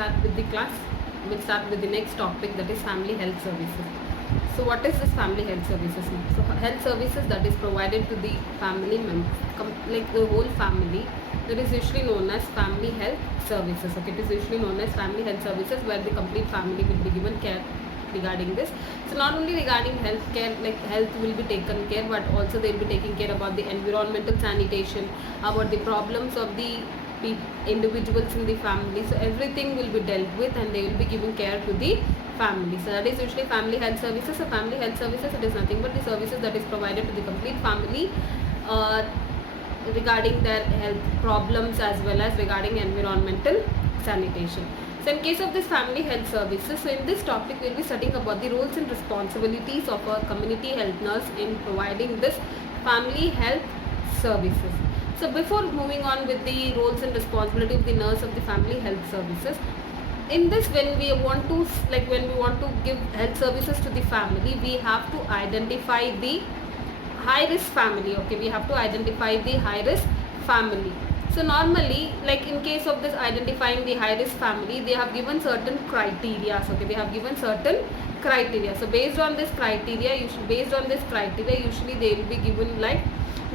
start with the class. We'll start with the next topic, that is family health services. So what is this family health services? So health services that is provided to the family members, like the whole family, that is usually known as family health services. Okay, it is usually known as family health services, where the complete family will be given care regarding this. So not only regarding health care, like health will be taken care, but also they will be taking care about the environmental sanitation, about the problems of the individuals in the family. So everything will be dealt with, and they will be giving care to the family. So that is usually family health services. So family health services, it is nothing but the services that is provided to the complete family regarding their health problems as well as regarding environmental sanitation. So in case of this family health services, so in this topic we'll be studying about the roles and responsibilities of a community health nurse in providing this family health services. So before moving on with the roles and responsibility of the nurse of the family health services, in this, when we want to give health services to the family, we have to identify the high risk family. Okay, we have to identify the high risk family. So normally, like in case of this identifying the high risk family, they have given certain criteria. Okay, they have given certain criteria. So based on this criteria, usually they will be given, like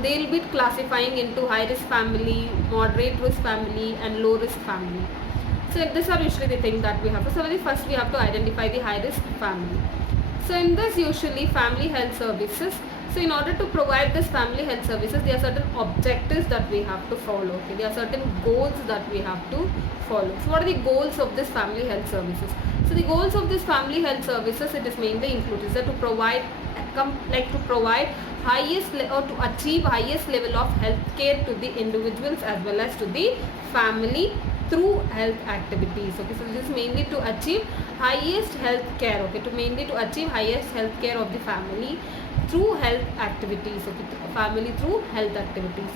they will be classifying into high risk family, moderate risk family, and low risk family. So these are usually the things that we have. So first we have to identify the high risk family. So in this, usually family health services, so in order to provide this family health services, there are certain objectives that we have to follow. Okay, there are certain goals that we have to follow. So what are the goals of this family health services? So the goals of this family health services, it is mainly included that to provide highest or to achieve highest level of health care to the individuals as well as to the family through health activities. Okay, so this is mainly to achieve highest health care. Okay, to achieve highest health care of the family through health activities. Okay, family through health activities,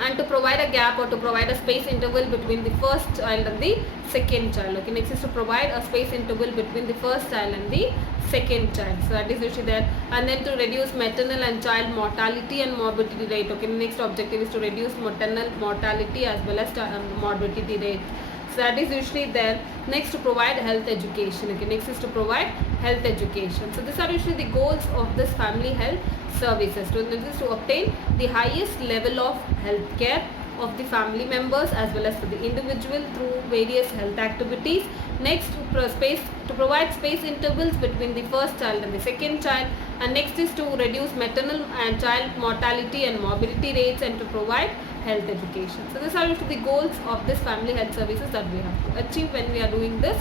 and to provide a gap or to provide a space interval between the first child and the second child. Okay, next is to provide a space interval between the first child and the second child. So that is usually there. And then to reduce maternal and child mortality and morbidity rate. Okay, next objective is to reduce maternal mortality as well as morbidity rate. So that is usually there. Next, to provide health education. Okay, next is to provide health education. So these are usually the goals of this family health services. So this is to obtain the highest level of health care of the family members as well as for the individual through various health activities. Next, to provide space intervals between the first child and the second child. And next is to reduce maternal and child mortality and morbidity rates, and to provide health education. So these are the goals of this family health services that we have to achieve when we are doing this,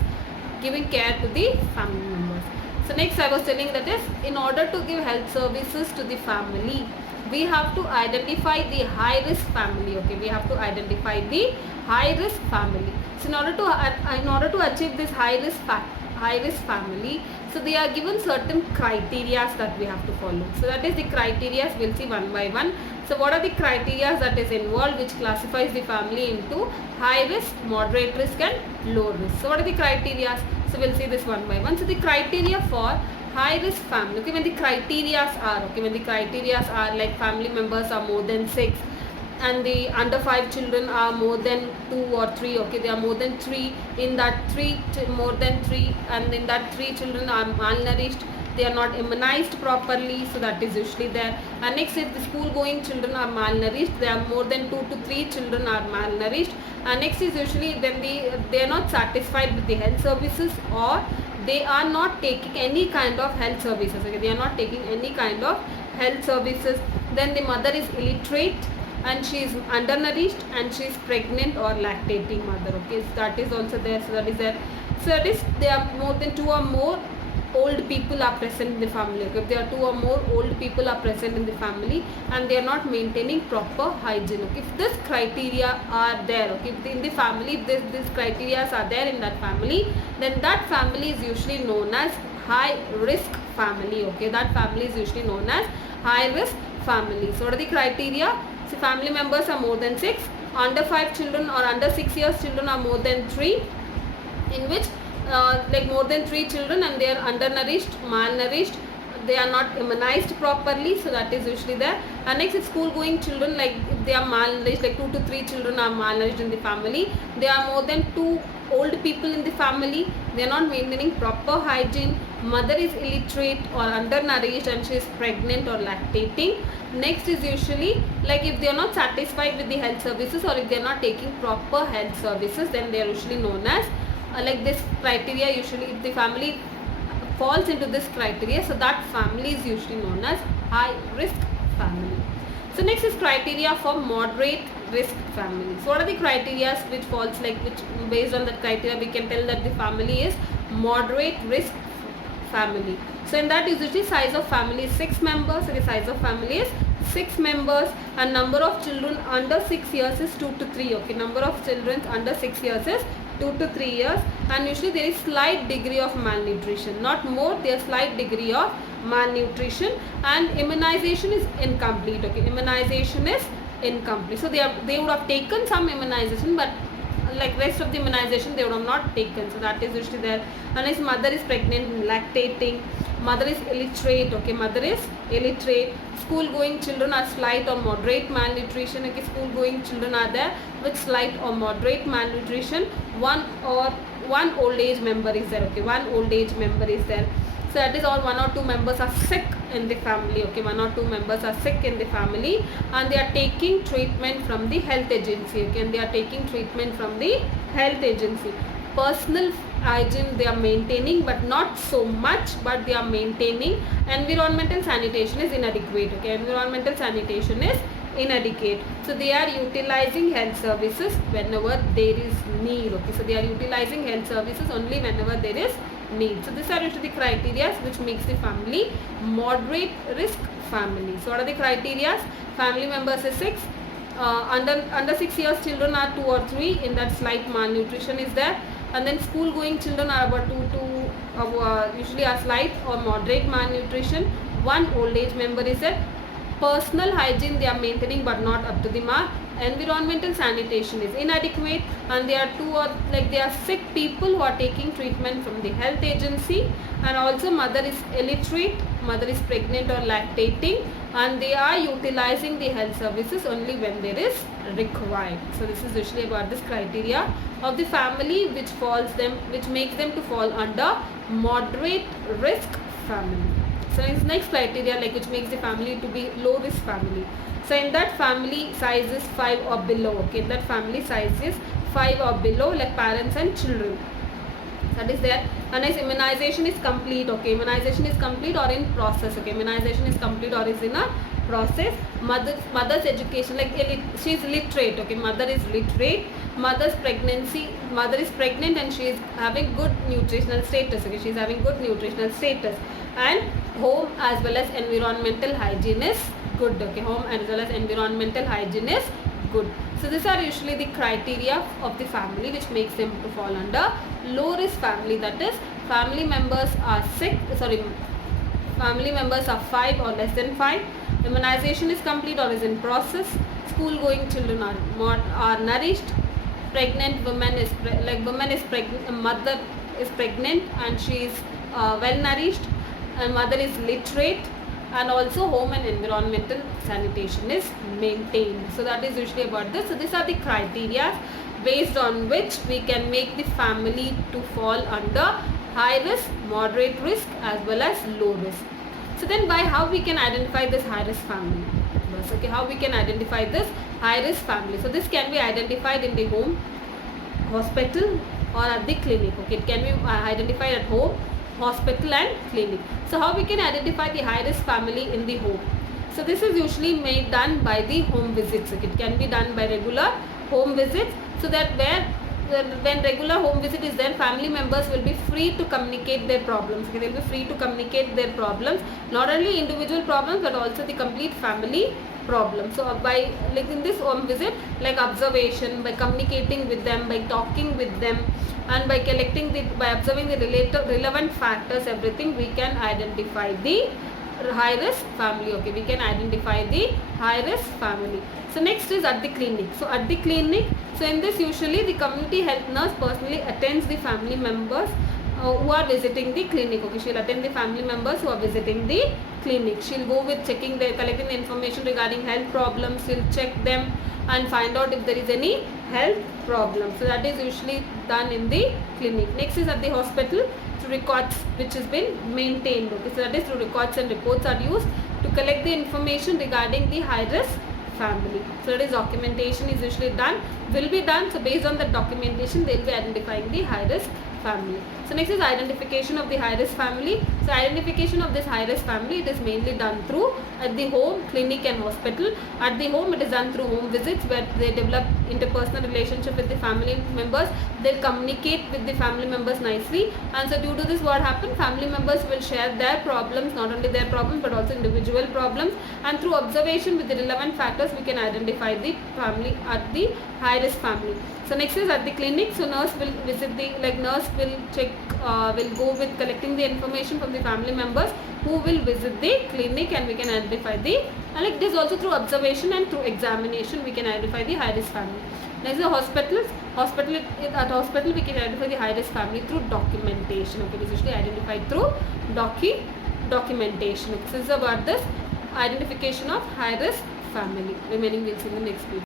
giving care to the family members. So next, I was telling that is, in order to give health services to the family, we have to identify the high risk family. Okay, we have to identify the high risk family. So in order to achieve this high risk family, so they are given certain criteria that we have to follow. So that is the criteria we'll see one by one. So what are the criteria that is involved, which classifies the family into high risk, moderate risk, and low risk? So what are the criteria? So we'll see this one by one. So the criteria for high risk family, okay, when the criteria are like family members are more than 6, and the under 5 children are more than 2 or 3. Okay, they are more than 3. In that 3, more than 3, and in that 3 children are malnourished, they are not immunized properly. So that is usually there. And next, if the school going children are malnourished, there are more than 2 to 3 children are malnourished. And next is usually when they are not satisfied with the health services, or they are not taking any kind of health services. Okay, they are not taking any kind of health services. Then the mother is illiterate, and she is undernourished, and she is pregnant or lactating mother. Okay, so that is also there. So that is there. So that is, there are more than 2 or more old people are present in the family. Okay, if there are 2 or more old people are present in the family, and they are not maintaining proper hygiene. Okay, if this criteria are there, okay, in the family, if these criteria are there in that family, then that family is usually known as high risk family. Okay, that family is usually known as high risk family. So what are the criteria? So family members are more than 6, under 5 children or under 6 years children are more than 3, in which like more than 3 children, and they are undernourished, malnourished, they are not immunized properly. So that is usually there. And next is school going children, like if they are malnourished, like 2 to 3 children are malnourished in the family, they are more than 2 old people in the family, they are not maintaining proper hygiene, mother is illiterate or undernourished and she is pregnant or lactating. Next is usually like if they are not satisfied with the health services or if they are not taking proper health services, then they are usually known as like this criteria. Usually if the family falls into this criteria, so that family is usually known as high risk family. So next is criteria for moderate risk family. So what are the criteria which falls, like which based on that criteria we can tell that the family is moderate risk family. So in that is usually size of family is 6 members. So the size of family is 6 members and number of children under 6 years is 2 to 3. Okay, number of children under 6 years is 2 to 3 years, and usually there is slight degree of malnutrition, not more, there is slight degree of malnutrition, and immunization is incomplete. Okay, immunization is incomplete. So they would have taken some immunization, but like rest of the immunization they would have not taken. So that is usually there. And his mother is pregnant, lactating, mother is illiterate. Okay, mother is illiterate. School going children are slight or moderate malnutrition. Okay, school going children are there with slight or moderate malnutrition. One old age member is there. Okay, one old age member is there. So that is all. 1 or 2 members are sick in the family. Okay, 1 or 2 members are sick in the family and they are taking treatment from the health agency. Okay, and they are taking treatment from the health agency. Personal hygiene they are maintaining, but not so much, but they are maintaining. Environmental sanitation is inadequate. Okay, environmental sanitation is inadequate. So they are utilizing health services whenever there is need. Okay, so they are utilizing health services only whenever there is need. So these are usually the criteria which makes the family moderate risk family. So what are the criteria? Family members is 6. Under 6 years children are 2 or 3. In that slight malnutrition is there. And then school going children are about 2 to usually are slight or moderate malnutrition. 1 old age member is there. Personal hygiene they are maintaining but not up to the mark. Environmental sanitation is inadequate, and there are sick people who are taking treatment from the health agency, and also mother is illiterate, mother is pregnant or lactating, and they are utilizing the health services only when there is required. So this is usually about this criteria of the family which makes them to fall under moderate risk family. So next criteria which makes the family to be low risk family. So in that family size is 5 or below. Okay, in that family size is 5 or below, like parents and children. That is there. And as immunization is complete. Okay, immunization is complete or in process. Okay, immunization is complete or is in a process. Mother's education, she is literate. Okay, mother is literate. Mother is pregnant and she is having good nutritional status. Okay, she is having good nutritional status, and home as well as environmental hygiene is good. Okay, home as well as environmental hygiene is good. So these are usually the criteria of the family which makes them to fall under low risk family. That is, family members are family members are 5 or less than 5. Immunization is complete or is in process. School going children are nourished. Pregnant woman is pregnant. Mother is pregnant and she is well nourished, and mother is literate, and also home and environmental sanitation is maintained. So that is usually about this. So these are the criteria based on which we can make the family to fall under high risk, moderate risk as well as low risk. So then by how we can identify this high risk family? Okay, how we can identify this high risk family? So this can be identified in the home, hospital or at the clinic. Okay, it can be identified at home, hospital and clinic. So how we can identify the high risk family in the home? So this is usually done by the home visits. Okay, it can be done by regular home visits, so that when regular home visit is there, family members will be free to communicate their problems. Okay, they will be free to communicate their problems, not only individual problems but also the complete family problem. So by in this home visit, observation, by communicating with them, by talking with them, and by observing the relevant factors, everything, we can identify the high risk family. Okay, we can identify the high risk family. So next is at the clinic. So at the clinic, so in this usually the community health nurse personally attends the family members who are visiting the clinic. Okay, she'll attend the family members who are visiting the clinic. She'll go with collecting the information regarding health problems. She'll check them and find out if there is any health problem. So that is usually done in the clinic. Next is at the hospital, through records which has been maintained. Okay, so that is through records and reports are used to collect the information regarding the high risk family. So that is documentation is usually done, will be done. So based on the documentation, they will be identifying the high risk family. So next is identification of the high risk family. So identification of this high risk family, it is mainly done through at the home, clinic and hospital. At the home, it is done through home visits where they develop interpersonal relationship with the family members. They'll communicate with the family members nicely, and so due to this what happens, family members will share their problems, not only their problems but also individual problems, and through observation with the relevant factors we can identify the family at the high risk family. So next is at the clinic. So nurse will visit the, nurse will check, will go with collecting the information from the family members who will visit the clinic, and we can identify the, like this also through observation and through examination we can identify the high risk family. Next is the hospitals. At hospital we can identify the high risk family through documentation. Okay, it is usually identified through documentation. Okay, so this is about this identification of high risk family. Remaining we'll see in the next video.